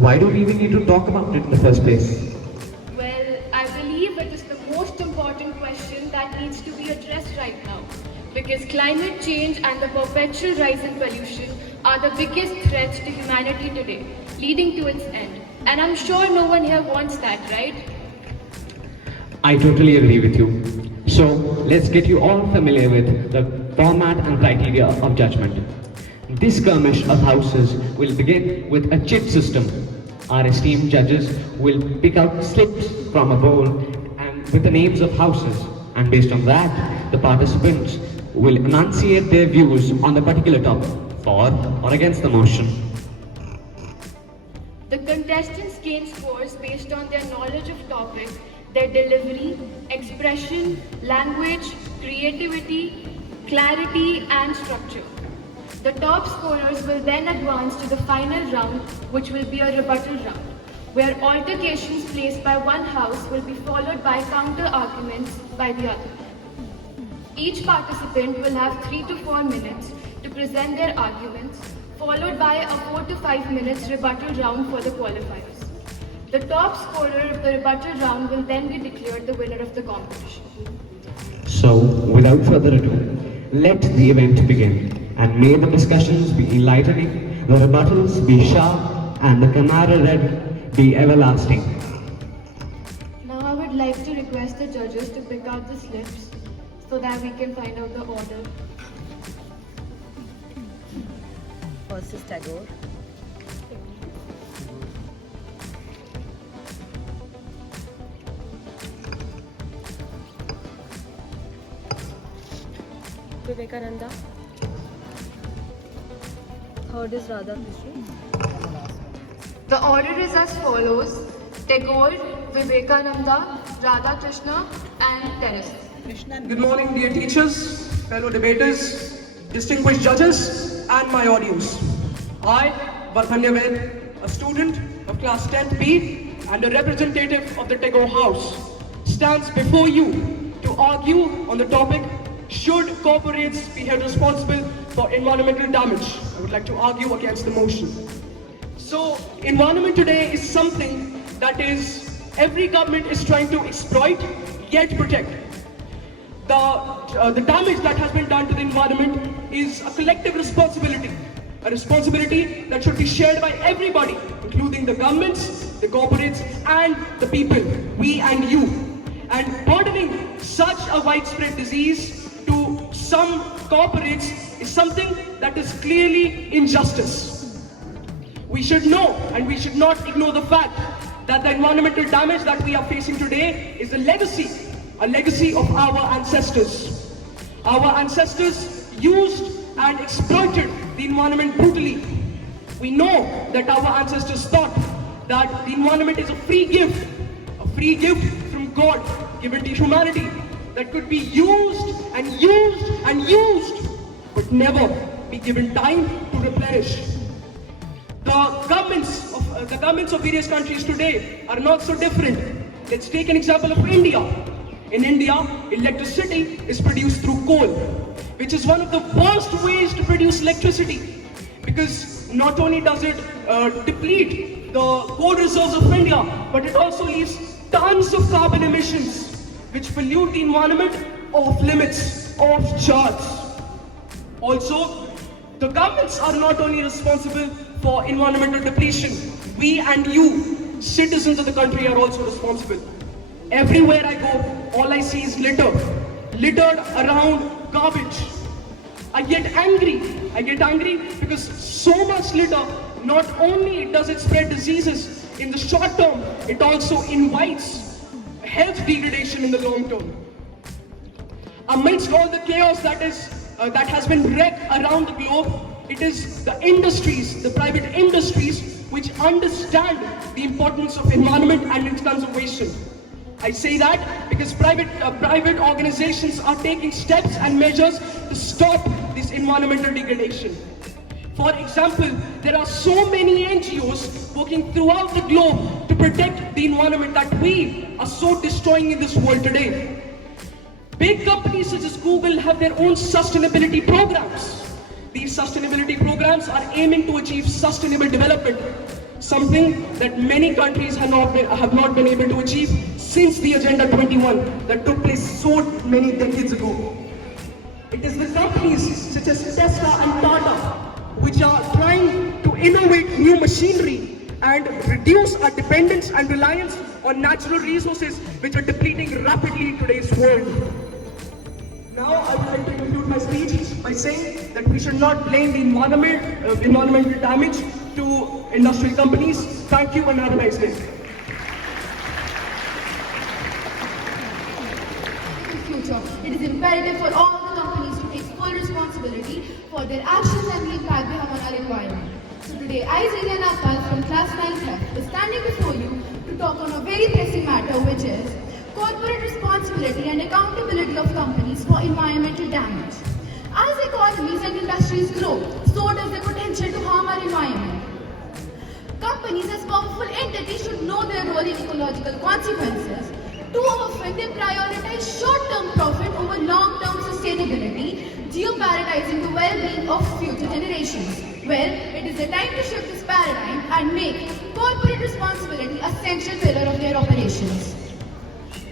Why do we even need to talk about it in the first place? Well, I believe it is the most important question that needs to be addressed right now. Because climate change and the perpetual rise in pollution are the biggest threats to humanity today, leading to its end. And I'm sure no one here wants that, right? I totally agree with you. So, let's get you all familiar with the format and criteria of judgment. This skirmish of houses will begin with a chit system. Our esteemed judges will pick out slips from a bowl and with the names of houses, and based on that, the participants will enunciate their views on the particular topic, for or against the motion. The contestants gain scores based on their knowledge of topic, their delivery, expression, language, creativity, clarity, and structure. The top scorers will then advance to the final round, which will be a rebuttal round, where altercations placed by one house will be followed by counter-arguments by the other. Each participant will have 3 to 4 minutes to present their arguments, followed by a 4 to 5 minutes rebuttal round for the qualifiers. The top scorer of the rebuttal round will then be declared the winner of the competition. So, without further ado, let the event begin. And may the discussions be enlightening, the rebuttals be sharp, and the camaraderie be everlasting. Now I would like to request the judges to pick out the slips so that we can find out the order. First is Tagore. Vivekananda. Third is Radha Krishna. The order is as follows: Tagore, Vivekananda, Radha Krishna, and Terrace. Good morning, dear teachers, fellow debaters, distinguished judges, and my audience. I, Vardhanya Ved, a student of class 10th B and a representative of the Tagore House, stands before you to argue on the topic, should corporates be held responsible for environmental damage? I would like to argue against the motion. So, environment today is something that every government is trying to exploit, yet protect. The damage that has been done to the environment is a collective responsibility. A responsibility that should be shared by everybody, including the governments, the corporates, and the people, we and you. And burdening such a widespread disease to some corporates is something that is clearly injustice. We should know and we should not ignore the fact that the environmental damage that we are facing today is a legacy of our ancestors. Our ancestors used and exploited the environment brutally. We know that our ancestors thought that the environment is a free gift from God given to humanity that could be used and used and used, but never be given time to replenish. The governments of various countries today are not so different. Let's take an example of India. In India, electricity is produced through coal, which is one of the worst ways to produce electricity, because not only does it deplete the coal reserves of India, but it also leaves tons of carbon emissions, which pollute the environment off limits, off charts. Also, the governments are not only responsible for environmental depletion, we and you, citizens of the country, are also responsible. Everywhere I go, all I see is litter, littered around garbage. I get angry because so much litter, not only does it spread diseases in the short term, it also invites health degradation in the long term. Amidst all the chaos that has been wreaked around the globe, it is the industries, the private industries, which understand the importance of environment and its conservation. I say that because private organizations are taking steps and measures to stop this environmental degradation. For example, there are so many NGOs working throughout the globe to protect the environment that we are so destroying in this world today. Big companies such as Google have their own sustainability programs. These sustainability programs are aiming to achieve sustainable development. something that many countries have not been able to achieve since the Agenda 21 that took place so many decades ago. It is the companies such as Tesla and Tata which are trying to innovate new machinery and reduce our dependence and reliance on natural resources which are depleting rapidly in today's world. Now I would like to conclude my speech by saying that we should not blame the environmental damage to industrial companies. Thank you and have a nice day. Future. It is imperative for all the companies to take full responsibility for their actions and the impact they have on our environment. So today, I, Zillian Akal from Class 9 is standing before you to talk on a very pressing matter, which is corporate responsibility and accountability of companies for environmental damage. As economies and industries grow, so does the potential to harm our environment. Companies as powerful entities should know their role in ecological consequences. Too often they prioritize short-term profit over long-term sustainability, jeopardizing the well-being of future generations. Well, it is the time to shift this paradigm and make corporate responsibility a central pillar of their operations.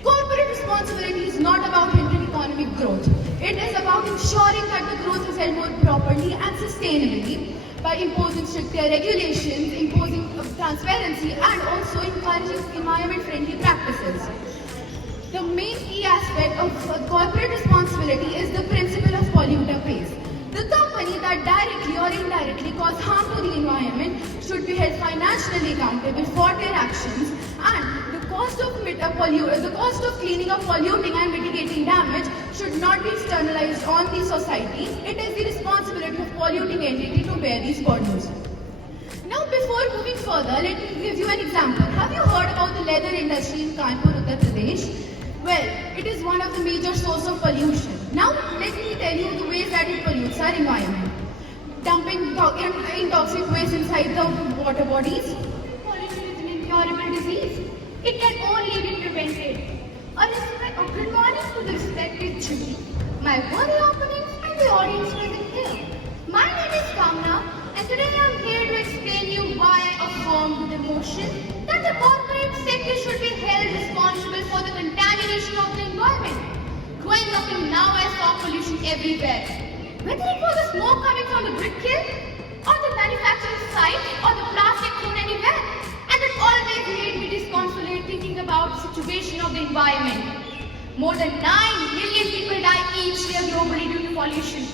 Corporate responsibility is not about hindering economic growth. It is about ensuring that the growth is held more properly and sustainably by imposing stricter regulations, imposing transparency, and also encouraging environment-friendly practices. The main key aspect of corporate responsibility is the principle of polluter pays. The company that directly or indirectly cause harm to the environment should be held financially accountable for their actions, and the cost of cleaning up, polluting and mitigating damage should not be externalized on the society. It is the responsibility of polluting entity to bear these burdens. Now, before moving further, let me give you an example. Have you heard about the leather industry in Kanpur, Uttar Pradesh? Well, it is one of the major sources of pollution. Now, let me tell you the ways that it pollutes our environment. Dumping toxic waste inside the water bodies. Pollution is an incurable disease. It can only be prevented. A good morning to the respected jury, my worthy opponents and the audience present here. My name is Kamna, and today I am here to explain you why I affirm with emotion that the corporate sector should be held responsible for the contamination of the environment. Growing up in now, I saw pollution everywhere. Whether it was the smoke coming from the brick kiln, or the manufacturing site, or the plastic thrown anywhere, and it always made me disconsolate thinking about the situation of the environment. More than 9 million people die each year globally due to pollution.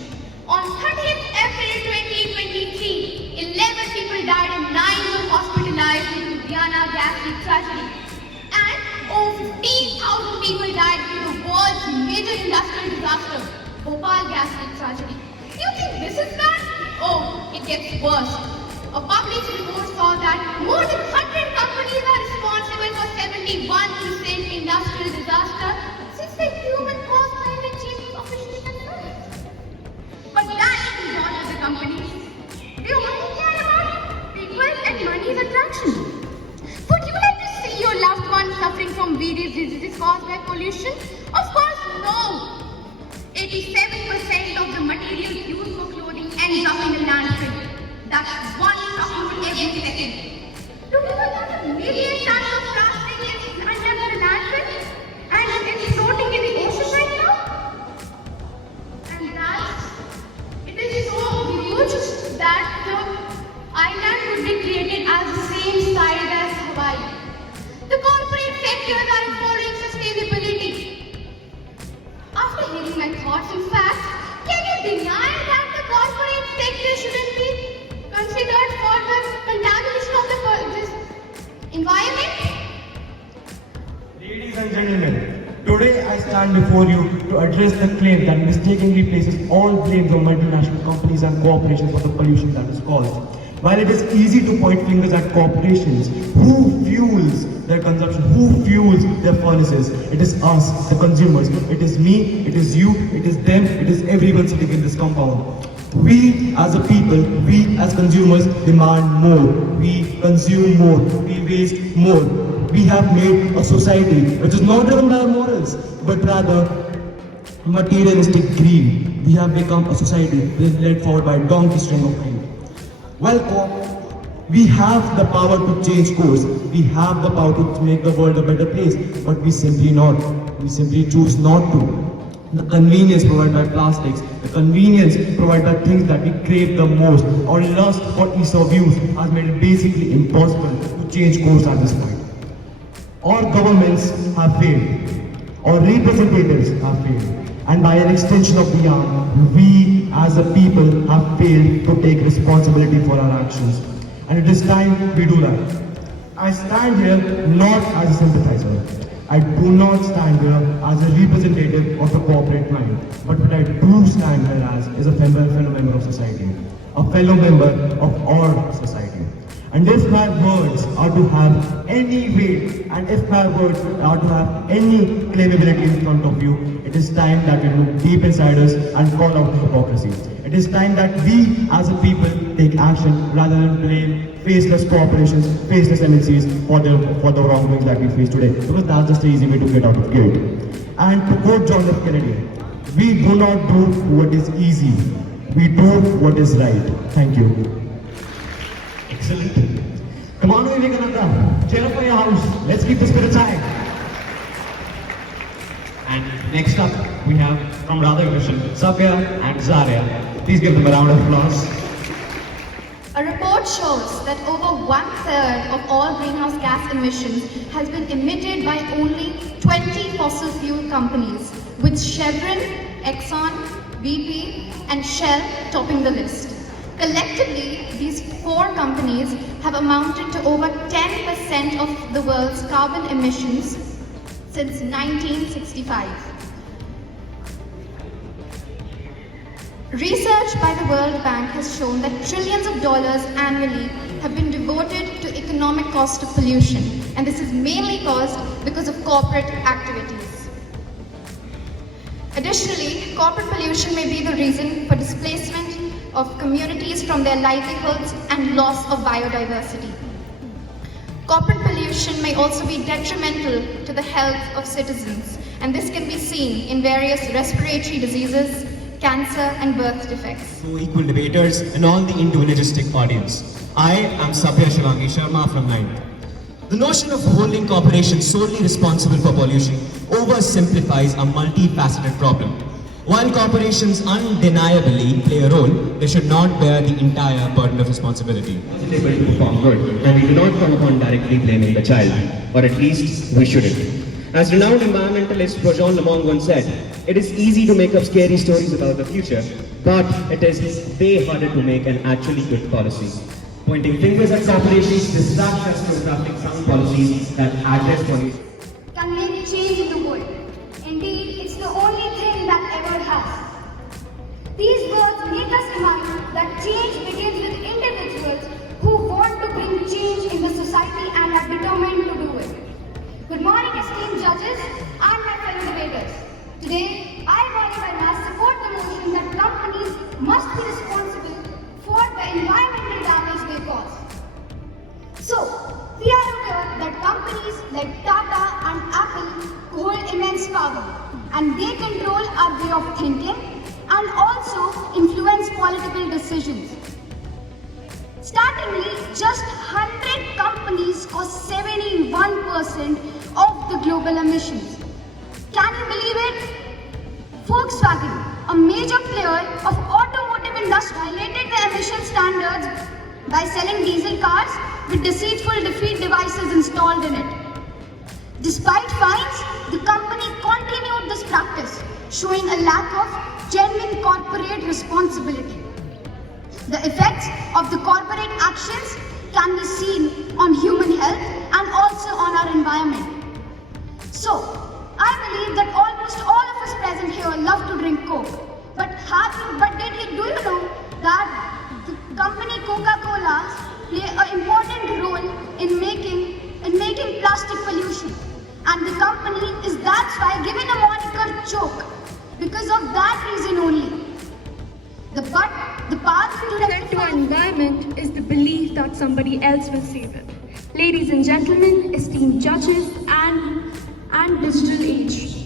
On 30th April 2023, 11 people died and 9 were hospitalized due to Guyana gas leak tragedy. And over 15,000 people died due to the world's major industrial disaster, Bhopal gas leak tragedy. Do you think this is bad? Oh, it gets worse. A published report saw that more than 100 companies are responsible for 71% industrial disaster since the human-caused climate change is officially confirmed. But that is not with the companies. They only care about people and money's attraction. Would you like to see your loved ones suffering from various diseases caused by pollution? Of course, no. 87% of the material used for clothing ends up in the landfill. That's 1 supplement every second. Do you know that a million tons of plastic is under the landfill and it is floating in the ocean right now? And it is so huge that the island would be created as the same size as Hawaii. The corporate sectors are following sustainability. After hearing my thoughts and facts, can you deny that the corporate sector shouldn't be considered for the contamination of this environment? Ladies and gentlemen, today I stand before you to address the claim that mistakenly places all blames on multinational companies and corporations for the pollution that is caused. While it is easy to point fingers at corporations, who fuels their consumption, who fuels their furnaces? It is us, the consumers. It is me, it is you, it is them, it is everyone sitting in this compound. We as a people, we as consumers demand more. We consume more. We waste more. We have made a society which is not driven by our morals, but rather materialistic greed. We have become a society that is led forward by a donkey string of greed. Well, We have the power to change course. We have the power to make the world a better place, but we simply not. We simply choose not to. The convenience provided by plastics, the convenience provided by things that we crave the most, or lust for ease of use has made it basically impossible to change course at this point. Our governments have failed, our representatives have failed, and by an extension of the arm, we as a people have failed to take responsibility for our actions. And it is time we do that. I stand here not as a sympathizer. I do not stand here as a representative of the corporate mind, but what I do stand here as is a fellow member of society, a fellow member of our society. And if my words are to have any weight, and if my words are to have any claimability in front of you, it is time that we look deep inside us and call out hypocrisy. It is time that we as a people take action rather than blame faceless corporations, faceless MNCs for the wrongdoings that we face today. Because that's just the easy way to get out of guilt. And to quote John F. Kennedy, we do not do what is easy, we do what is right. Thank you. Excellent. Come on, Vivekananda, cheer up for your house. Let's keep the spirits high. And next up, we have from Radhakrishnan, Sabya and Zarya. Please give them a round of applause. A report shows that over 1/3 of all greenhouse gas emissions has been emitted by only 20 fossil fuel companies, with Chevron, Exxon, BP, and Shell topping the list. Collectively, these 4 companies have amounted to over 10% of the world's carbon emissions since 1965. Research by the World Bank has shown that trillions of dollars annually have been devoted to economic cost of pollution, and this is mainly caused because of corporate activities. Additionally, corporate pollution may be the reason for displacement of communities from their livelihoods and loss of biodiversity. Corporate pollution may also be detrimental to the health of citizens, and this can be seen in various respiratory diseases, cancer and birth defects. Equal debaters and all the individualistic audience. I am Sabya Shivangi Sharma from 9th. The notion of holding corporations solely responsible for pollution oversimplifies a multifaceted problem. While corporations undeniably play a role, they should not bear the entire burden of responsibility. It's able to perform good, and we do not come upon directly blaming the child, or at least we shouldn't. As renowned environmentalist Jean Lamont once said, it is easy to make up scary stories about the future, but it is way harder to make an actually good policy. Pointing fingers at corporations distracts us from crafting sound policies that address pollution. Can make change in the world. Indeed, it's the only thing that ever has. These words make us remind that change begins with individuals who want to bring change in the society and are determined to do it. Good morning, esteemed judges and my fellow debaters. Today, I, Goenka, support the motion that companies must be responsible for the environmental damage they cause. So, we are aware that companies like Tata and Apple hold immense power, and they control our way of thinking and also influence political decisions. Startingly, just 100 companies cause 71% of the global emissions. Can you believe it? Volkswagen, a major player of automotive industry, violated the emission standards by selling diesel cars with deceitful defeat devices installed in it. Despite fines, the company continued this practice, showing a lack of genuine corporate responsibility. The effects of the corporate actions can be seen on human health and also on our environment. So, I believe that almost all of us present here love to drink Coke. But do you know that the company Coca-Cola play an important role in making plastic pollution? And the company is that's why given a moniker choke, because of that reason only. The path to Threat to our environment is the belief that somebody else will save it. Ladies and gentlemen, esteemed judges and digital age.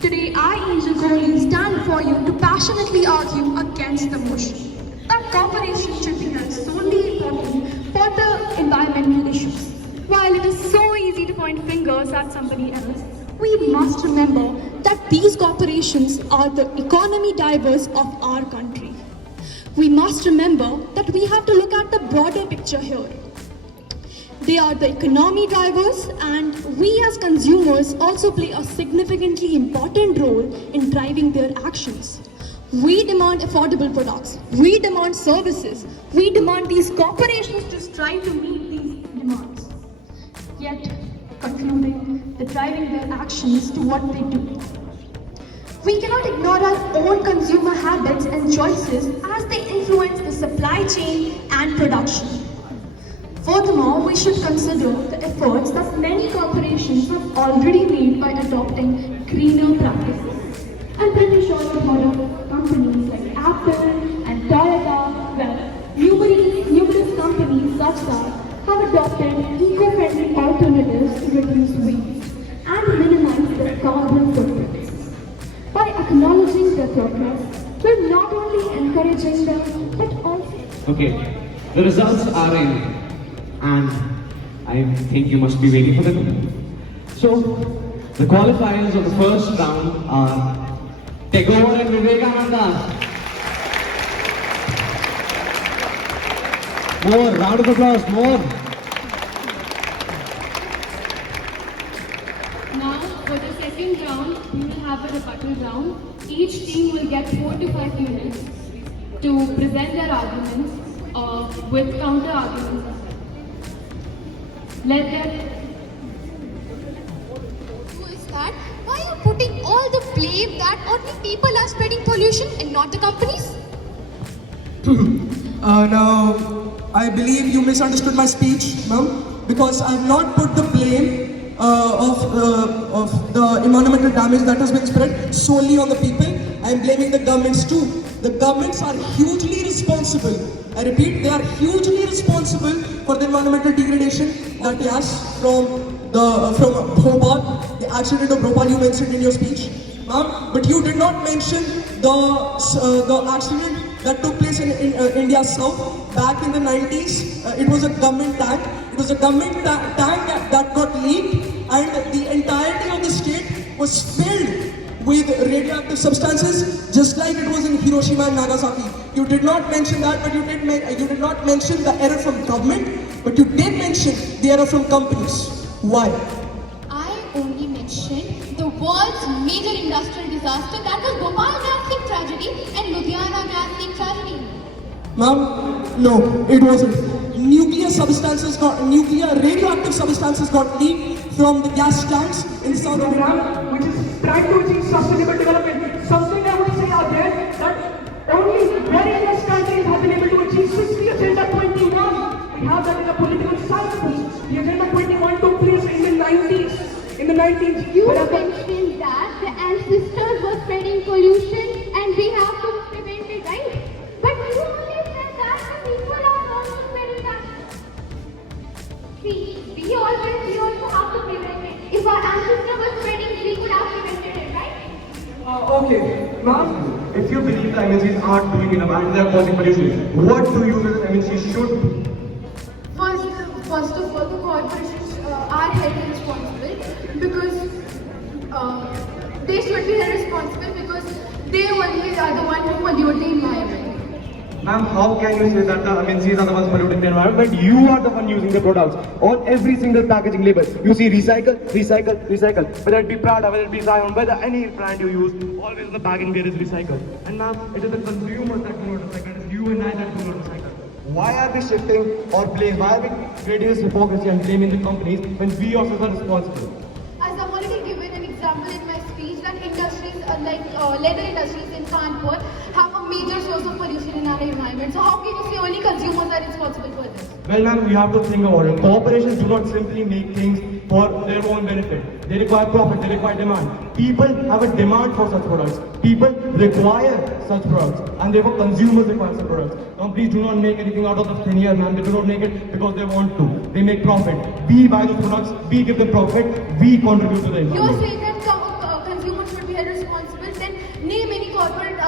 Today I, Angel Kohli, stand before you to passionately argue against the motion that corporations should be held solely important for for the environmental issues. While it is so easy to point fingers at somebody else, we must remember that these corporations are the economy drivers of our country. We must remember that we have to look at the broader picture here. They are the economy drivers, and we as consumers also play a significantly important role in driving their actions. We demand affordable products, we demand services, we demand these corporations to strive to meet these demands. Yet, concluding, they're driving their actions to what they do. We cannot ignore our own consumer habits and choices as they influence the supply chain and production. Furthermore, we should consider the efforts that many corporations have already made by adopting greener practices. I'm pretty sure you've heard of companies like Apple and Toyota, where numerous companies such as have adopted eco-friendly alternatives to reduce waste and minimize their carbon footprints. By acknowledging their progress, we're not only encouraging them, but also... Okay, the results are in, and I think you must be waiting for them. So, the qualifiers of the first round are Tagore and Vivekananda. More, round of applause, more. Now, for the second round, we will have a rebuttal round. Each team will get 4 to 5 minutes to present their arguments with counter arguments. Let them. Is that why are you putting all the blame that only people are spreading pollution and not the companies? Now, I believe you misunderstood my speech, ma'am, because I have not put the blame of the environmental damage that has been spread solely on the people. I am blaming the governments too. The governments are hugely responsible. I repeat, they are hugely responsible for the environmental degradation that gas from Bhopal, the accident of Bhopal you mentioned in your speech, ma'am. But you did not mention the accident that took place in India South back in the 90s. It was a government tank. It was a government tank that got leaked, and the entirety of the state was filled with radioactive substances, just like it was in Hiroshima and Nagasaki. You did not mention that, but you did not mention the error from government, but you did mention the error from companies. Why? I only mentioned the world's major industrial disaster, that was Bhopal gas leak tragedy and Ludhiana gas leak tragedy. Ma'am, no, it wasn't. Nuclear radioactive substances got leaked from the gas tanks in the south of Iran, which is trying to achieve sustainable development. Something I would say out there that only very less countries have been able to achieve since the Agenda 21. We have that in the political science. The Agenda 21 took place in the 90s. In the 90s. You mentioned that the ancestors were spreading pollution and we have to prevent it, right? But you only said that the people are also spreading that. See, we also have to prevent it. If our ancestors were spreading, we could have prevented it, right? Okay, ma'am, if you believe the MNCs aren't doing enough and they're causing pollution, what do you as an MNC should do? First of all, the corporations are held responsible because they should be held responsible because they only are the one who pollute the environment. Ma'am, how can you say that the MNCs are the ones polluting the environment, but you are the one using the products? On every single packaging label, you see recycle, recycle, recycle. Whether it be Prada, whether it be Zion, whether any brand you use, always the packaging there is recycle. And ma'am, it is the consumers that do not recycle, it is you and I that do not recycle. Why are we shifting or blaming? Why are we creating this hypocrisy and blaming the companies when we also are responsible? As I've already given an example in my speech, that industries like leather industries in Kanpur have a major source of pollution in our environment. So how can you say only consumers are responsible for this? Well, ma'am, you have to think about it. Corporations do not simply make things for their own benefit. They require profit, they require demand. People have a demand for such products. People require such products, and therefore consumers require such products. Companies do not make anything out of the thin air, ma'am. They do not make it because they want to. They make profit. We buy those products, we give them profit, we contribute to the environment. You're saying that consumers should be held responsible, then name any corporate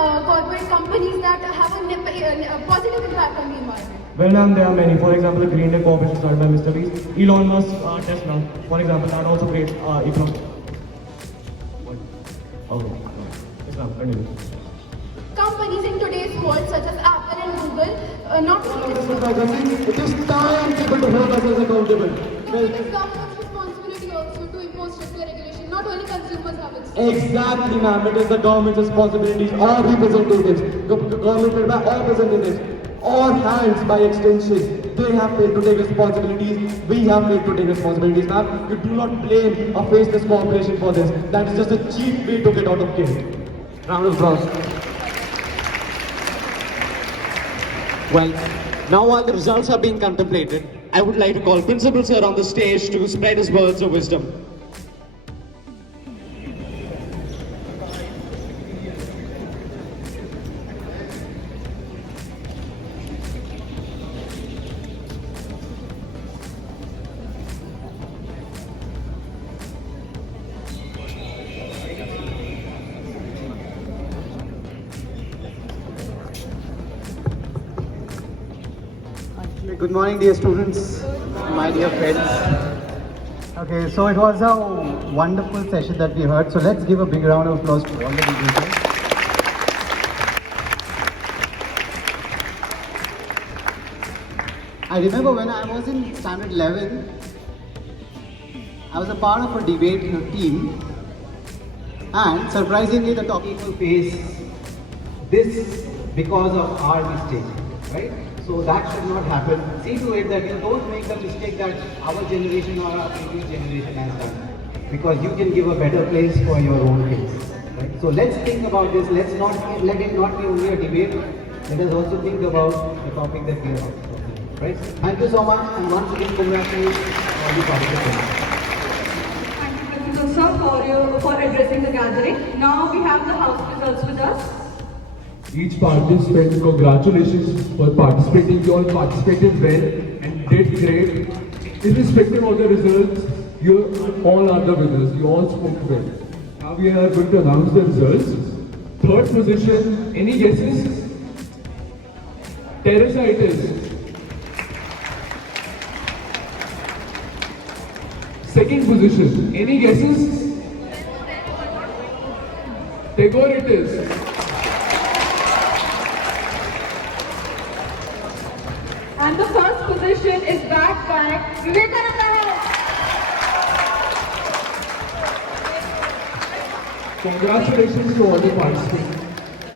companies that have a positive impact on the environment. Well, ma'am, there are many. For example, the Green Day Corporation started by Mr. Beast. Elon Musk, Tesla, for example, that also creates economic. Okay. Yes, ma'am, continue. Companies in today's world, such as Apple and Google, not only It is time people to hold ourselves accountable. it is government's responsibility also to impose stricter regulation, not only consumers have its. Exactly, ma'am. It is the government's responsibilities, all representatives, government by all representatives, all hands by extension. They have failed to take responsibilities. We have failed to take responsibilities, ma'am. You do not blame a faceless corporation for this. That is just a cheap way to get out of jail. Round of applause. Well, now while the results are being contemplated, I would like to call Principal Sir on the stage to spread his words of wisdom. Good morning, dear students, my dear friends. Okay, so it was a wonderful session that we heard. So let's give a big round of applause to all the speakers. I remember when I was in standard 11, I was a part of a debate team, and surprisingly the topic will face this because of our mistake, right? So that should not happen. See to it that you don't make the mistake that our generation or our previous generation has done, because you can give a better place for your own kids. Right? So let's think about this. Let's not let it not be only a debate. Let us also think about the topic that we are talking about. Right? Thank you so much, and once again congratulations all the participants. Thank you, Principal Sir, for addressing the gathering. Now we have the house results with us. Each participant, congratulations for participating. You all participated well and did great. Irrespective of the results, you all are the winners. You all spoke well. Now we are going to announce the results. Third position, any guesses? Terracitis. Second position, any guesses? Tegoritis. And the first position is backed by Vivekananda. Congratulations to all the participants.